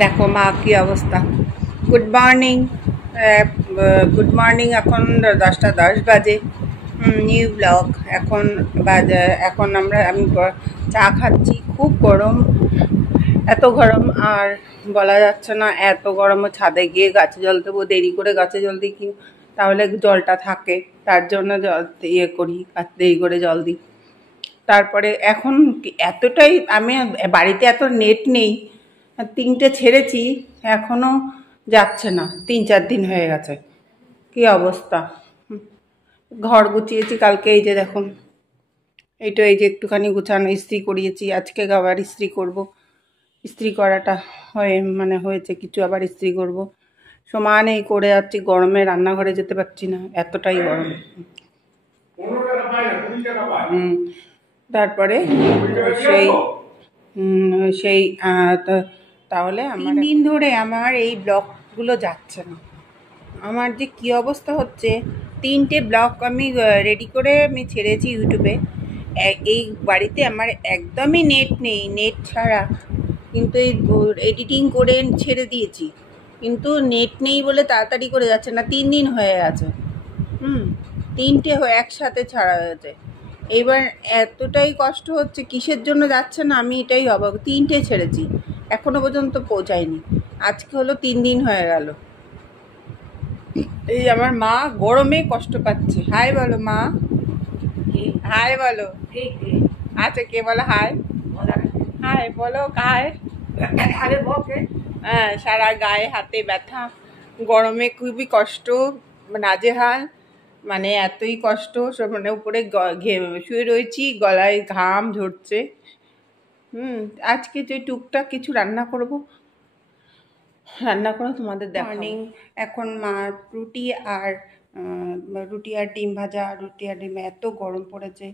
দেখো মা কি অবস্থা। Good morning, good morning. এখন 10টা 10 বাজে। New blog. এখন বাজে, এখন আমি চা খাচ্ছি। খুব গরম, এত গরম আর বলা যাচ্ছে না। এত গরমও ছাদে গিয়ে গাছে জল দেবো, দেরি করে গাছে জল দিই কি তাহলে জলটা থাকে, তার জন্য জল ইয়ে করি, দেরি করে জল দিই। তারপরে এখন এতটাই আমি বাড়িতে এত নেট নেই, 3টে ছেড়েছি, এখনো যাচ্ছে না। 3-4 দিন হয়ে গেছে। কি অবস্থা। ঘর গুছিয়েছি কালকে, এই যে দেখুন, এই যে একটুখানি গুছানো, ইস্ত্রি করিয়েছি। আজকে আবার ইস্ত্রি করব। ইস্ত্রি করাটা হয়েছে কিছু, আবার ইস্ত্রি করব। সমানেই করে যাচ্ছি, গরমে রান্নাঘরে যেতে পারছি না, এতটাই গরম। তারপরে সেই সেই তাহলে আমার 3 দিন ধরে আমার এই ব্লগগুলো যাচ্ছে না। আমার যে কি অবস্থা হচ্ছে, 3টে ব্লগ আমি রেডি করে আমি ছেড়েছি ইউটিউবে। এই বাড়িতে আমার একদমই নেট নেই, নেট ছাড়া। কিন্তু এই এডিটিং করে ছেড়ে দিয়েছি, কিন্তু নেট নেই বলে তাড়াতাড়ি করে যাচ্ছে না। 3 দিন হয়ে গেছে। 3টে একসাথে ছাড়া হয়েছে। এইবার এতটাই কষ্ট হচ্ছে, কিসের জন্য যাচ্ছে না আমি এটাই অবাক। 3টে ছেড়েছি, এখনো পর্যন্ত পৌঁছায়নি। আজকে হলো 3 দিন হয়ে গেল। এই আমার মা গরমে কষ্ট পাচ্ছে। হাই বলো মা, হাই বলো। আচ্ছা, কে বলো হাই? হাই বলো। হাই। হ্যাঁ, সারা গায়ে হাতে ব্যথা, গরমে খুবই কষ্ট, নাজেহাল। এতই কষ্ট, উপরে শুয়ে রয়েছি, গলায় ঘাম ঝরছে। আজকে যে টুকটাক কিছু রান্না করে তোমাদের মর্নিং। এখন মা রুটি আর ডিম ভাজা, রুটি আর ডিম। এত গরম পড়েছে,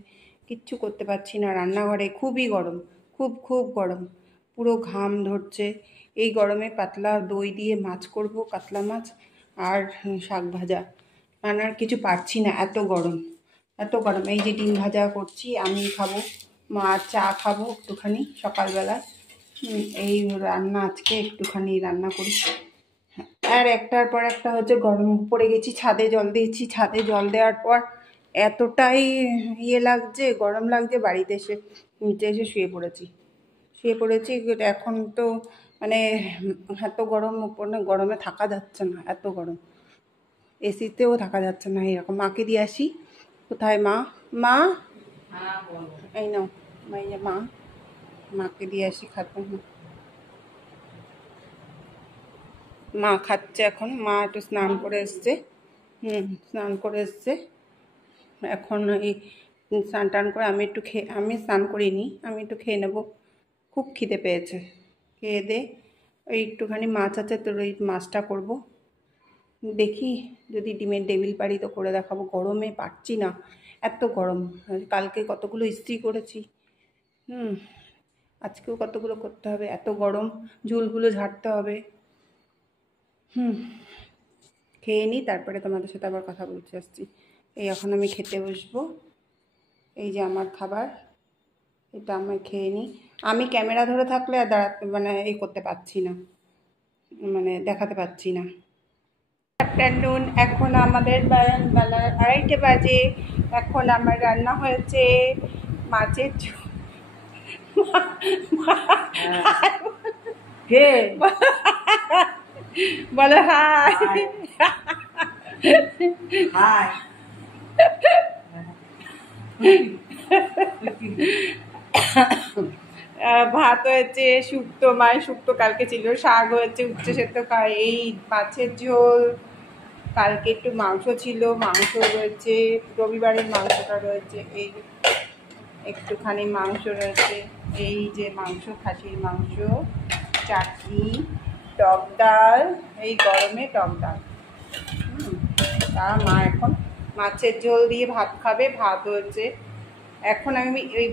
কিচ্ছু করতে পারছি না রান্নাঘরে। খুবই গরম, খুব খুব গরম, পুরো ঘাম ধরছে। এই গরমে পাতলা দই দিয়ে মাছ করব, কাতলা মাছ, আর শাক ভাজা। আর কিছু পারছি না, এত গরম, এত গরম। এই যে ডিম ভাজা করছি, আমি খাবো, মা চা খাবো একটুখানি সকালবেলায়। এই রান্না আজকে একটুখানি রান্না করি। আর একটার পর একটা হচ্ছে, গরম পড়ে গেছি। ছাদে জল দিয়েছি, ছাদে জল দেওয়ার পর এতটাই লাগছে, গরম লাগছে। বাড়িতে এসে নিচে এসে শুয়ে পড়েছি। এখন তো এত গরম, উপরে গরমে থাকা যাচ্ছে না, এত গরম। এসিতেও থাকা যাচ্ছে না। এরকম মাকে দিয়ে আসি। কোথায় মা? মা, এই নাও মা, মাকে দিয়ে আসি খাতে। মা খাচ্ছে এখন। মা একটু স্নান করে এসছে। স্নান করে এসছে এখন। এই স্নান টান করে আমি স্নান করিনি, আমি একটু খেয়ে নেবো। খুব খিদে পেয়েছে। খেয়ে দে ওই একটুখানি মাছ আছে, তোর ওই মাছটা করব। দেখি যদি ডিমের টেবিল পারি তো করে দেখাবো। গরমে পারছি না, এত গরম। কালকে কতগুলো ইস্ত্রি করেছি, আজকেও কতগুলো করতে হবে, এত গরম। ঝুলগুলো ঝাড়তে হবে। খেয়ে নিই, তারপরে তোমাদের সাথে আবার কথা বলতে আসছি। এই এখন আমি খেতে বসবো। এই যে আমার খাবার, এটা আমি খেয়ে নিই। আমি ক্যামেরা ধরে থাকলে আর দাঁড়াতে এই করতে পারছি না, দেখাতে পারছি না। আফটারনুন, এখন আমাদের বেলা 2:30 বাজে। এখন আমার রান্না হয়েছে মাছের বলো হাই। ভাত হয়েছে, শুক্তো, মায়ের শুক্তো কালকে ছিল, শাক হয়েছে, উচ্ছে সেদ্ধ খায়, এই মাছের ঝোল। কালকে একটু মাংস ছিল, মাংস রয়েছে, রবিবারের মাংসটা রয়েছে। এই একটুখানি মাংস রয়েছে, এই যে মাংস, খাসির মাংস, চাটনি, টক ডাল। এই গরমে টক ডাল। তা মা এখন মাছের ঝোল দিয়ে ভাত খাবে। ভাত হয়েছে। এখন আমি ওই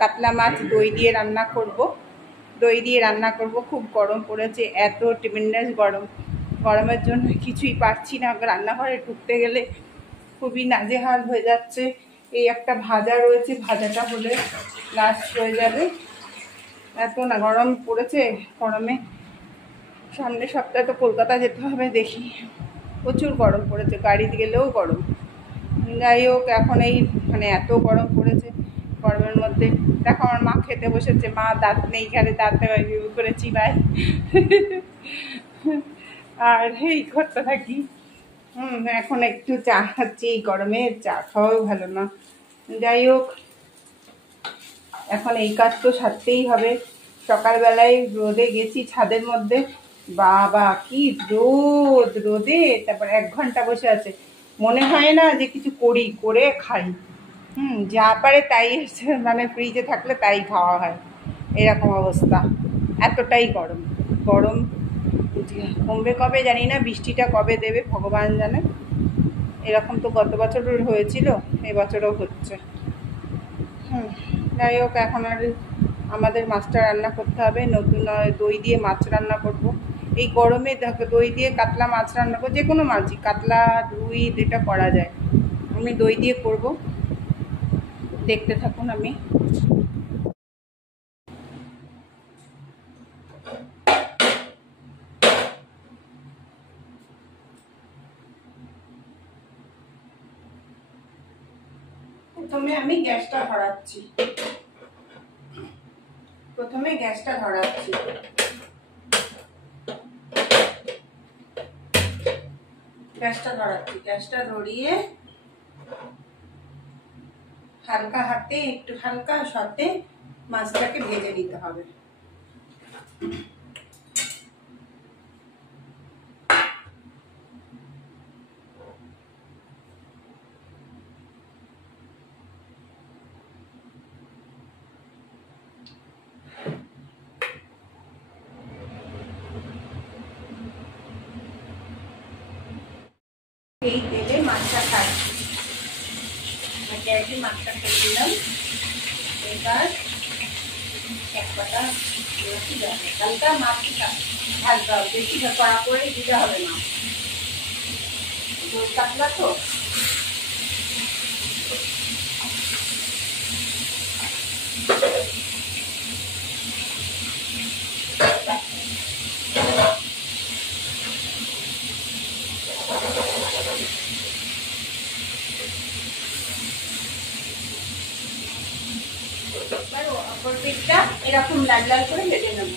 কাতলা মাছ দই দিয়ে রান্না করব। খুব গরম পড়েছে, এত ট্রিমেন্ডাস গরম। গরমের জন্য কিছুই পারছি না, রান্নাঘরে ঢুকতে গেলে খুবই নাজেহাল হয়ে যাচ্ছে। এই একটা ভাজা রয়েছে, ভাজাটা হলে লাস্ট হয়ে যাবে। এত না গরম পড়েছে, গরমে সামনের সপ্তাহে তো কলকাতা যেতে হবে, দেখি। প্রচুর গরম পড়েছে, গাড়িতে গেলেও গরম। যাই হোক, এখন এই মানে এত গরম পড়েছে, গরমের মধ্যে দেখো আমার মা খেতে বসেছে। মা দাঁত নেই, খেলে দাঁতে করে চিবায় আর এই করতে থাকি। এখন একটু চা খাচ্ছি, এই গরমে চা খাওয়াও ভালো না। যাই হোক, এখন এই কাজ তো সারতেই হবে। সকালবেলায় রোদে গেছি ছাদের মধ্যে, বাবা কি রোদ! রোদে তারপর 1 ঘন্টা বসে আছে, মনে হয় না যে কিছু করি, করে খাই। যা পারে তাই মানে ফ্রিজে থাকলে তাই খাওয়া হয়, এরকম অবস্থা। এতটাই গরম। গরম কমবে কবে জানি না, বৃষ্টিটা কবে দেবে ভগবান জানে। এরকম তো গত বছরও হয়েছিল, এবছরও হচ্ছে। যাই হোক, এখন আর আমাদের মাছটা রান্না করতে হবে। নতুন দই দিয়ে মাছ রান্না করব। এই গরমে দেখো দই দিয়ে কাতলা মাছ রান্না করবো, যে কোনো মাছই, কাতলা রুই যেটা করা যায়, আমি দই দিয়ে করব। দেখতে থাকুন। আমি প্রথমে গ্যাসটা ধরাচ্ছি। গ্যাসটা ধরিয়ে হালকা হাতে, একটু হালকা সাথে মাছটাকে ভেজে নিতে হবে। এই তেলে মাছটা কাটছি, মাছটা কেটে দিলাম। এবার এক পাতা হালকা মাছটা ঢালতে হবে, বেশি কড়া করে দিতে হবে না, দই কাতলা তো। অপর দিকটা এরকম লাল লাল করে ভেজে নেব।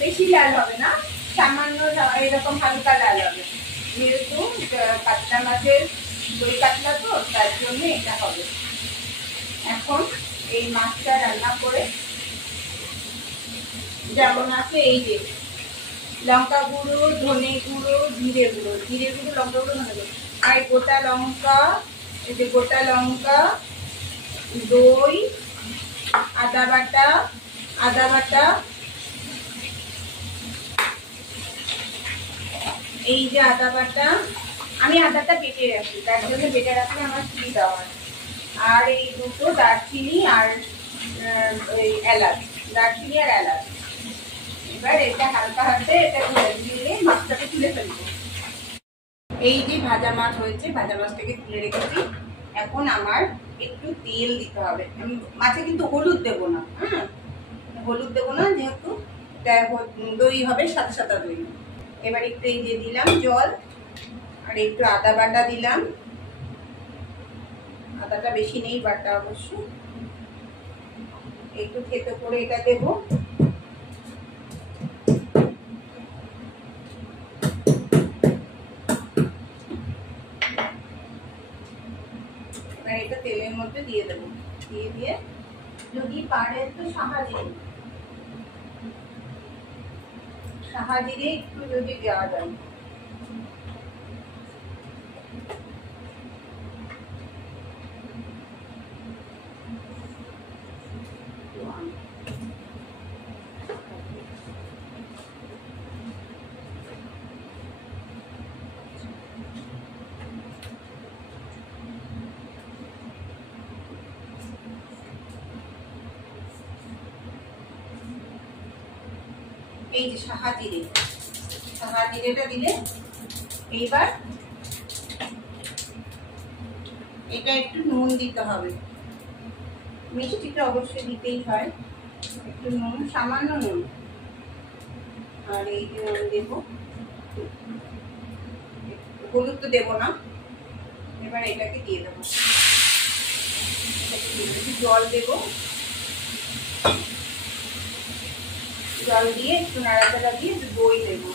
বেশি লাল হবে না, সামান্য এরকম হালকা লাল হবে, যেহেতু কাতলা মাছের দই কাতলা তো, তার জন্য এটা হবে। এখন এই মাছটা রান্না করে যেমন আছে, এই যে লঙ্কা গুঁড়ো, ধনে গুঁড়ো, জিরে গুঁড়ো, লঙ্কা গুঁড়ো, ধনে গুঁড়ো, আর গোটা লঙ্কা, এই যে গোটা লঙ্কা, দই, আদা বাটা, এই যে আদা বাটা, আমি আদাটা বেটে রাখি, তার জন্য বেটে রাখলে আমার সুবিধা হয়। আর এই দুটো দারচিনি আর এলাচ, এবার এটা হালকা হাতে এটা দিয়ে মাছটাকে তুলে ফেলবো। এই যে ভাজা মাছ হয়েছে, ভাজা মাছটাকে তুলে রেখেছি। এখন আমার একটু তেল দিতে হবে। মাছে কিন্তু হলুদ দেবো না, যেহেতু দই হবে, সাদা সাদা দই। এবার একটু এই যে দিলাম জল, আর একটু আদা বাটা দিলাম। আদাটা বেশি নেই বাটা, অবশ্য একটু থেতো করে এটা দেবো। এটা তেলের মধ্যে দিয়ে দেবো, দিয়ে যদি পারে তো সাহাজিরে একটু যদি দেওয়া যায়। এই যে সাহাজিরেটা দিলে, এইবার এটা একটু নুন দিতে হবে। মিষ্টিটা অবশ্যই দিতেই হয়, একটু নুন, সামান্য নুন। আর এই যে দেবো, হলুদ তো দেবো না, এবার এটাকে দিয়ে দেবো, জল দেবো, জল দিয়ে একটু নাড়াচাড়া দিয়ে একটু দই দেবো,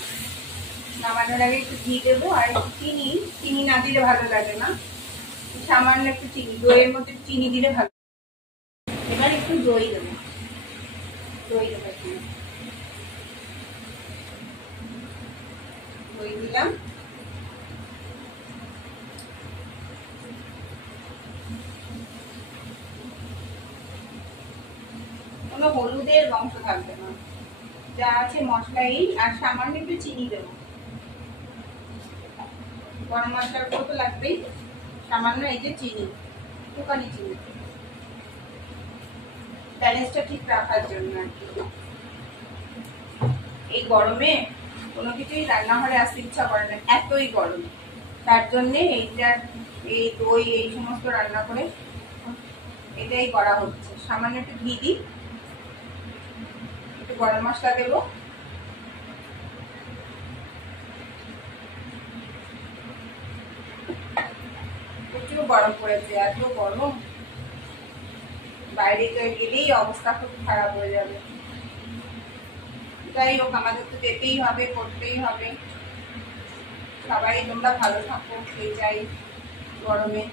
নামানোর আগে একটু ঘি দেবো আর একটু চিনি, চিনি না দিলে ভালো লাগে না, সামান্য একটু চিনি, দইয়ের মধ্যে চিনি দিলে ভালো। এবার একটু দই দেবো, দই দেবো, দই দিলাম, কোনো হলুদের অংশ থাকবে না, যা আছে মশলাই, আর সামান্য একটু চিনি দেবো, গরম মশলার গুঁড়ো তো লাগবেই, সামান্য এই যে চিনি, একটুখানি চিনি, ব্যালেন্সটা ঠিক রাখার জন্য আর কি। এই গরমে কোনো কিছুই রান্নাঘরে আসতে ইচ্ছা করে না, এতই গরম, তার জন্যে এইটার এই দই এই সমস্ত রান্না করে এটাই করা হচ্ছে। সামান্য একটু ঘি দিই, একটু গরম মশলা দেবো, প্রচুর গরম পড়েছে, এত গরম, বাইরে গেলেই অবস্থা খুব খারাপ হয়ে যাবে। যাই হোক, আমাদের তো যেতেই হবে, করতেই হবে। সবাই তোমরা ভালো থাকো, এই চাই গরমে।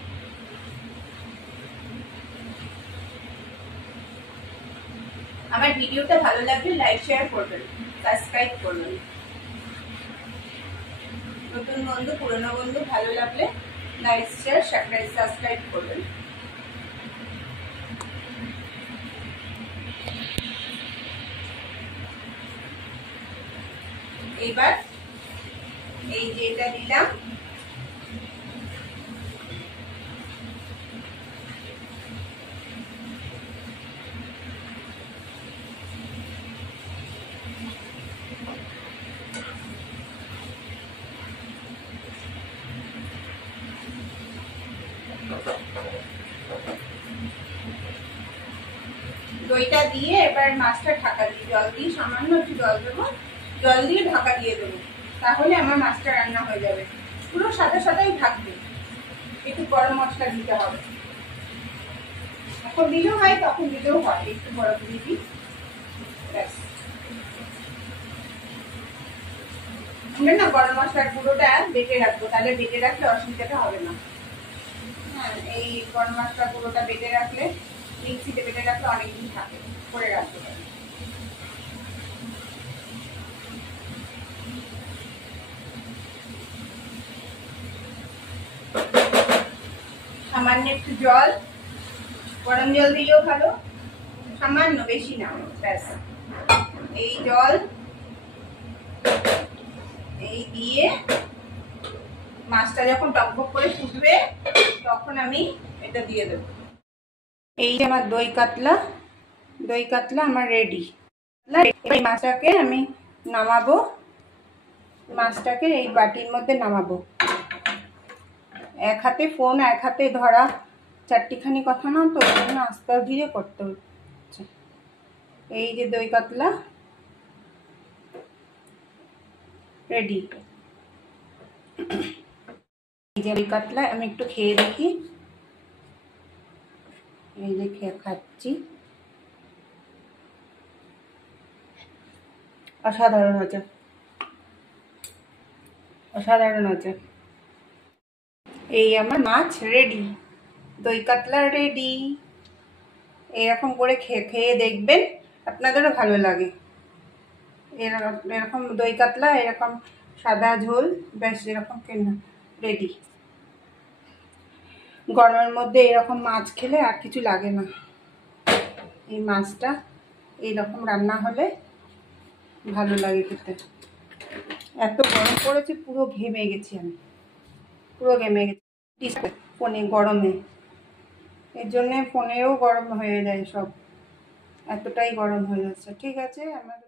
আমার ভিডিওটা ভালো লাগলে লাইক শেয়ার করবেন, সাবস্ক্রাইব করবেন। নতুন বন্ধু পুরনো বন্ধু ভালো লাগলে লাইক শেয়ার সাবস্ক্রাইব করবেন। এবার এই যেটা দিলাম, দইটা দিয়ে এবার মাছটা ঢাকা দিয়ে, জল দিয়ে সামান্য একটু জল দেবো, জল দিয়ে ঢাকা দিয়ে দেবো, তাহলে আমার মাছটা রান্না হয়ে যাবে। পুরো সাদা সাদাই থাকবে, একটু গরম মশলা দিতে হবে, এখন দিলেও হয় তখন দিলেও হয়, একটু গরম দিয়ে দিই, ব্যাস। আমরা না গরম মশলার গুঁড়োটা বেটে রাখবো, তাহলে বেটে রাখলে অসুবিধাটা হবে না। হ্যাঁ, এই গরম মশলা গুঁড়োটা বেটে রাখলে, মিক্সিতে বেটে রাখলে অনেকদিন থাকে, করে রাখতে পারি। সামান্য একটু জল, গরম জল দিলেও ভালো, সামান্য, বেশি না, ব্যাস। এই জল এই দিয়ে মাছটা যখন টকবক করে ফুটবে তখন আমি এটা দিয়ে দেবো। এই যে আমার দই কাতলা আমার রেডি। এই মাছটাকে আমি নামাবো, মাছটাকে এই বাটির মধ্যে নামাবো। এক হাতে ফোন, এক হাতে ধরা, চারটিখানি কথা না, তো ওই জন্য আস্তে ধীরে করতে হচ্ছে। এই যে দই কাতলা রেডি। এই যে দই কাতলা আমি একটু খেয়ে দেখি, এই যে খেয়ে খাচ্ছি, অসাধারণ হয়েছে, অসাধারণ হয়েছে। এই আমার মাছ রেডি, দই কাতলা রেডি। এরকম করে খেয়ে দেখবেন, আপনাদেরও ভালো লাগে। এরকম দই কাতলা, এরকম সাদা ঝোল, ব্যাস এরকম কেনা রেডি। গরমের মধ্যে এরকম মাছ খেলে আর কিছু লাগে না। এই মাছটা এইরকম রান্না হলে ভালো লাগে খেতে। এত গরম পড়েছে, পুরো ঘেমে গেছি আমি, পুরো ঘেমে গেছি ফোনে গরমে, এর জন্যে ফোনেও গরম হয়ে যায় সব, এতটাই গরম হয়ে যাচ্ছে। ঠিক আছে, আমাদের